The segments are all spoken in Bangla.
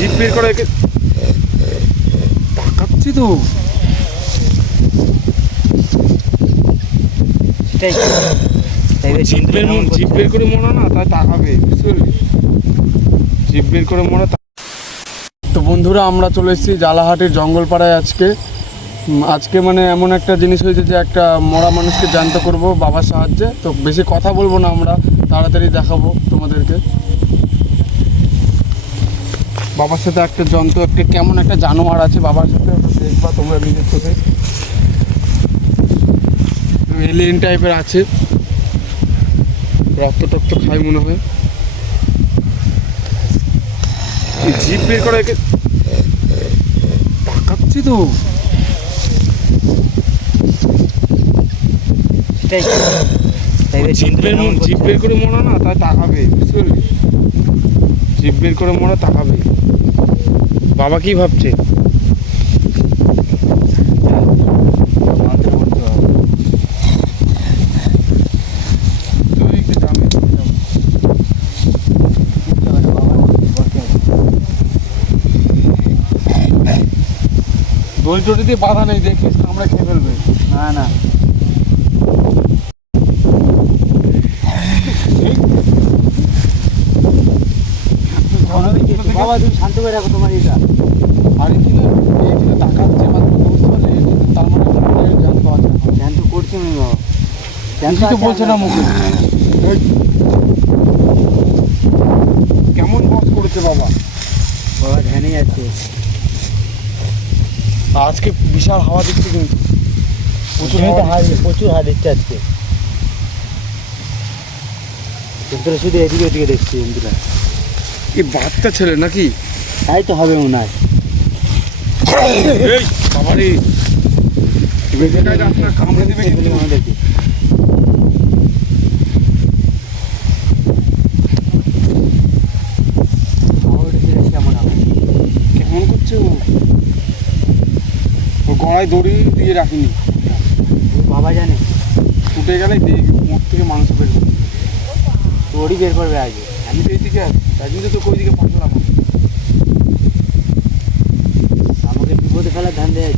জিপ বের করা একে তাকাচ্ছি তো। জিপ বের করে মরা না, তাই তাকাবে, বুঝতে পারলি? জিপ বের করে মরা। তো বন্ধুরা, আমরা চলে এসেছি জালাহাটের জঙ্গলপাড়ায়। আজকে মানে এমন একটা জিনিস হয়েছে যে একটা মরা মানুষকে জ্যান্ত করব বাবার সাহায্যে। তো বেশি কথা বলবো না, আমরা তাড়াতাড়ি দেখাবো তোমাদেরকে। বাবার সাথে একটা একটা কেমন একটা জানোয়ার আছে বাবার সাথে, দেখবা তোমরা নিজের চোখে। এলিয়েন টাইপের আছে, রক্ত টক্ত খায় মনে হয়। জিপ বের করা একে তাকাচ্ছি তো। জিপ বের করে মরা না, তাই তাকাবে, বুঝতে পারলি? জিপ বের করে মরা তাকাবে। বাবা কি ভাবছে? দড়ি টড়ি দিয়ে বাধা নেই, দেখিস আমরা খেয়ে ফেলবে। না না, বাবা তুমি শান্ত করে রাখো তোমার এটা। আর এখানে তাকাচ্ছে মাত্র, বুঝতে পারলে? তার মানে জ্যান্ত আছে, জ্যান্ত করছে না বাবা, জ্যান্ত তো বলছে না মুখে। কেমন বস করেছে বাবা, বাবা ধ্যানে যাচ্ছে। আজকে বিশাল হাওয়া দিচ্ছে, কিন্তু প্রচুর হাওয়া দিচ্ছে আজকে। কিন্তু শুধু এদিকে ওদিকে দেখছি। ইন্দিরা কি বাচ্চা ছেলে নাকি? তাই তো হবে মনে হয়। বাবারে কামড়ে দেবে আমাদেরকে। কেমন করছে ও? গলায় দড়ি দিয়ে রাখিনি, বাবা জানে। ফুটে গেলে মুখ থেকে মাংস বের করবে, দড়ি বের করবে আগে। আমি তো এইদিকে আছি, তাই জন্য তো ওই দিকে পাঠালাম। আমাকে বিপদে ফেলার ধান দেয়।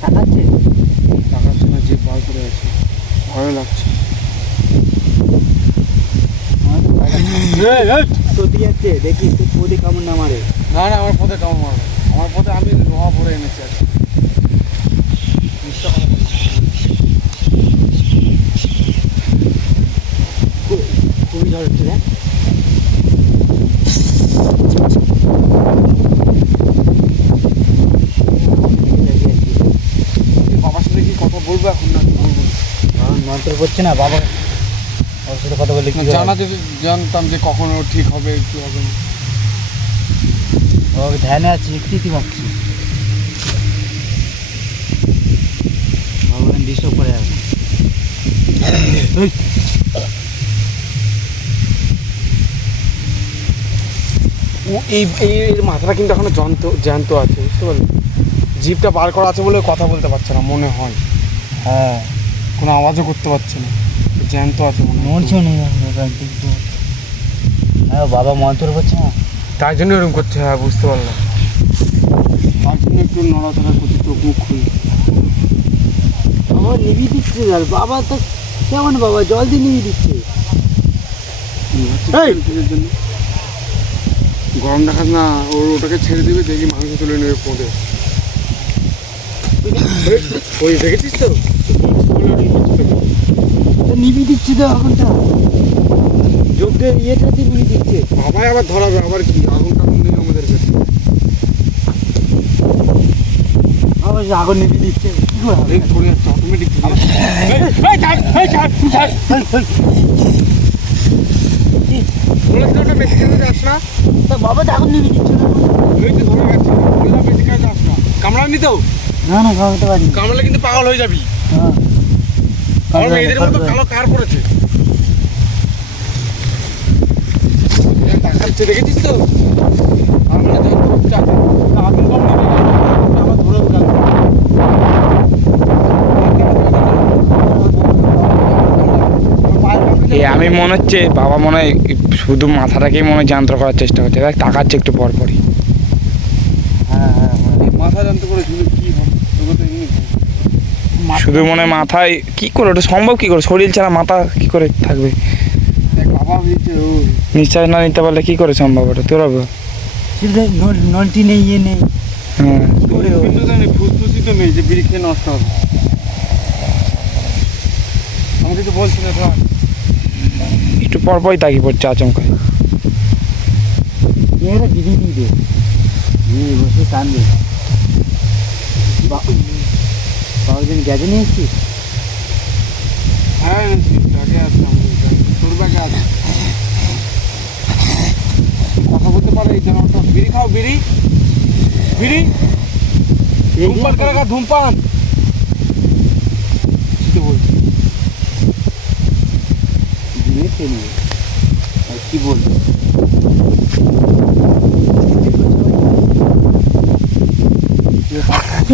তাকাচ্ছে না, যে বার করে আছে, ভয় লাগছে। যাচ্ছে দেখি তুই পদে কামড় না মারে। না না, আমার পদে কামড় মারবে। আমার পদে আমি লোহা ভরে এনেছি আজকে। খুবই ঝড় হচ্ছে রে। বাবার সাথে কি কথা বলবো এখন? না বলবো না, মন্ত্র পড়ছে না বাবা। ওর সাথে কথা বললে কি জানা, যদি জানতাম যে কখনো ঠিক হবে কি হবে না। ও ধ্যানে আছে, একটু ভাবছি ভগবান ডিস্টার্ব করে আছে। এর মাথাটা কিন্তু এখনো জ্যান্ত আছে, বুঝতে পারলি? জিভটা বার করা আছে বলে কথা বলতে পারছে না মনে হয়। হ্যাঁ, কোনো আওয়াজও করতে পারছে না, জ্যান্ত আছে মনে হয়। হ্যাঁ, বাবা মন্ত্র করছে না, তাই জন্য এরকম করছে। হ্যাঁ, বুঝতে পারলাম। তার জন্য একটু নড়াচড়া করছে, চোখ মুখ খুলে। বাবা নিভিয়ে দিচ্ছে জল। বাবা তো কেমন বাবা, জল দিয়ে নিভিয়ে দিচ্ছে। জন্য গরম দেখাস না, ওটাকে ছেড়ে দিবে, দেখি মাংস তুলে নেবে পদে। ওই দেখেছিস তো, নিভিয়ে দিচ্ছে তো আগুনটা, যোগ দিয়ে ইয়েটা দিয়ে নিভিয়ে দিচ্ছে। বাবাই আবার ধরাবে, আবার কি আগুন টাগুন নেই আমাদের কাছে। আবার আগুন নিভিয়ে দিচ্ছে, কি করে যাচ্ছে অটোমেটিক। বাবা তো আগুন নিভিয়ে দিচ্ছে, বেশি কাজ আস না। কামড়ানি তো? না না, কামড়াতে পারি। কামড়ালে কিন্তু পাগল হয়ে যাবি। হ্যাঁ, আমার মেয়েদের মতো কালো কার পড়েছে, তাকাচ্ছে, দেখেছিস তো? আমরা আগুন কম নেবে, আবার ধরে গেল। আমি মনে হচ্ছে বাবা মনে হয় শুধু মাথাটাকেই মনে হয় যন্ত্র করার চেষ্টা করছে, দেখ তাকাচ্ছে একটু পর পরই। হ্যাঁ হ্যাঁ হ্যাঁ, এই মাথা জানতে করে শুধু কি হবে, তোকে তো এমনি শুধু মনে হয় মাথায় কি করে, ওটা সম্ভব কি করে, শরীর ছাড়া মাথা কি করে থাকবে? দেখ বাবা হয়েছে ও। নিঃশ্বাস না নিতে পারলে কি করে সম্ভব ওটা, তোরা বল। শুধু নলটি নেই, ইয়ে নেই, হ্যাঁ কি করে হবে? কিন্তু তো নেই, ফুসফুসি তো নেই যে বিড়ি খেয়ে নষ্ট হবে। আমি কিছু বলছি না ধর। একটু পর পরই তাকিয়ে পড়ছে আচমকা। এরা দিদি দিবে, বসে টানবে। বাবা দিন গ্যাজে নিয়ে এসছিস? হ্যাঁ ব্যাগে আছে, তোর ব্যাগে আছে। কথা বলতে পারে এই জানোয়ারটা। বিড়ি খাও, বিড়ি বিড়ি ধূমপান করে খা, ধূমপান। কি বলছি দিবে সে নিয়ে, আর কি বলবো?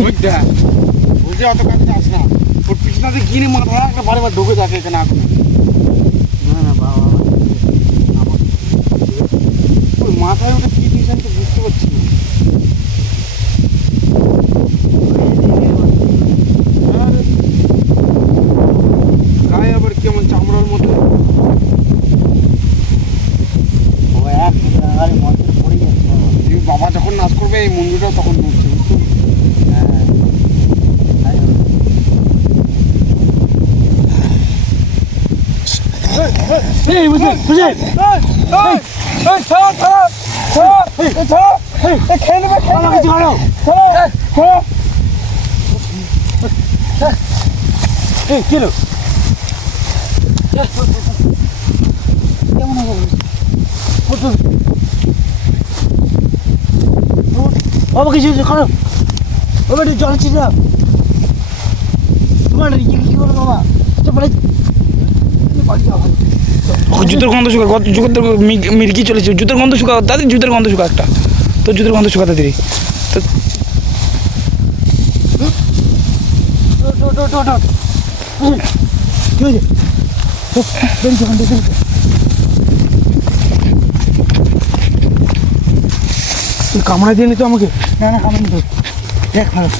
ওইটা বলছে অত কাছে যাস না, ওর পিছনাতে গিয়ে মাথায় একটা বারে ঢুকে থাকে এখানে আগুনে। না না বাবা আমার ওই মাথায় ওটা কি দিয়েছে আমি তো বুঝতে পারছি না। আরে, গায়ে আবার কেমন চামড়ার মতো। ও এক আরে মন্দির পড়ে যাচ্ছে। এই বাবা যখন নাচ করবে এই মন্দিরটা তখন নড়ছে, বুঝছো? হ্যাঁ তাই হবে। এই বুঝে বুঝে খেয়ে নেবে, আমার কিছু করো। এই কি হলো? কেমন হবে? বাবা কিছু করো, বাবা একটু জল ছিল তোমার কি করো বাবা? বলে বাড়ি যাওয়া ভালো। জুতোর গন্ধ শুকা, জুতোর মিরকি চলেছে, জুতোর গন্ধ শুকা, তাদের জুতোর গন্ধ শুকা একটা, তোর জুতোর গন্ধ শুকাতে দিই তো। কি হয়েছে? বেরিয়েছে ওখান থেকে, বেরিয়েছে। তুই কামড়াই দিয়ে নিত আমাকে। না না কামড় তো দেখ ভালো।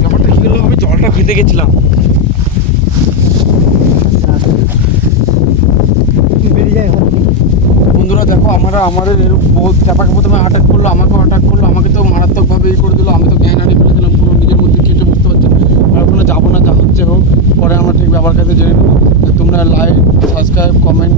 ব্যাপারটা কি হলো, আমি জলটা খেতে গেছিলাম। বেরিয়ে যায় ভালো। বন্ধুরা দেখো, আমাদের এরকম বহুত চাপাকে প্রথমে অ্যাটাক করলো, আমাকেও অ্যাটাক করলো, আমাকে তো মারাত্মকভাবে করে দিল। আমি তো জ্ঞান হারিয়ে ফেলেছিলাম পুরো, নিজের মধ্যে কিছু বুঝতে পারছি না। আর ওখানে যাবো না, যা হচ্ছে হোক, পরে আমরা ঠিক ব্যাপার কাছে জেনে নেবো। তোমরা লাইক, সাবস্ক্রাইব, কমেন্ট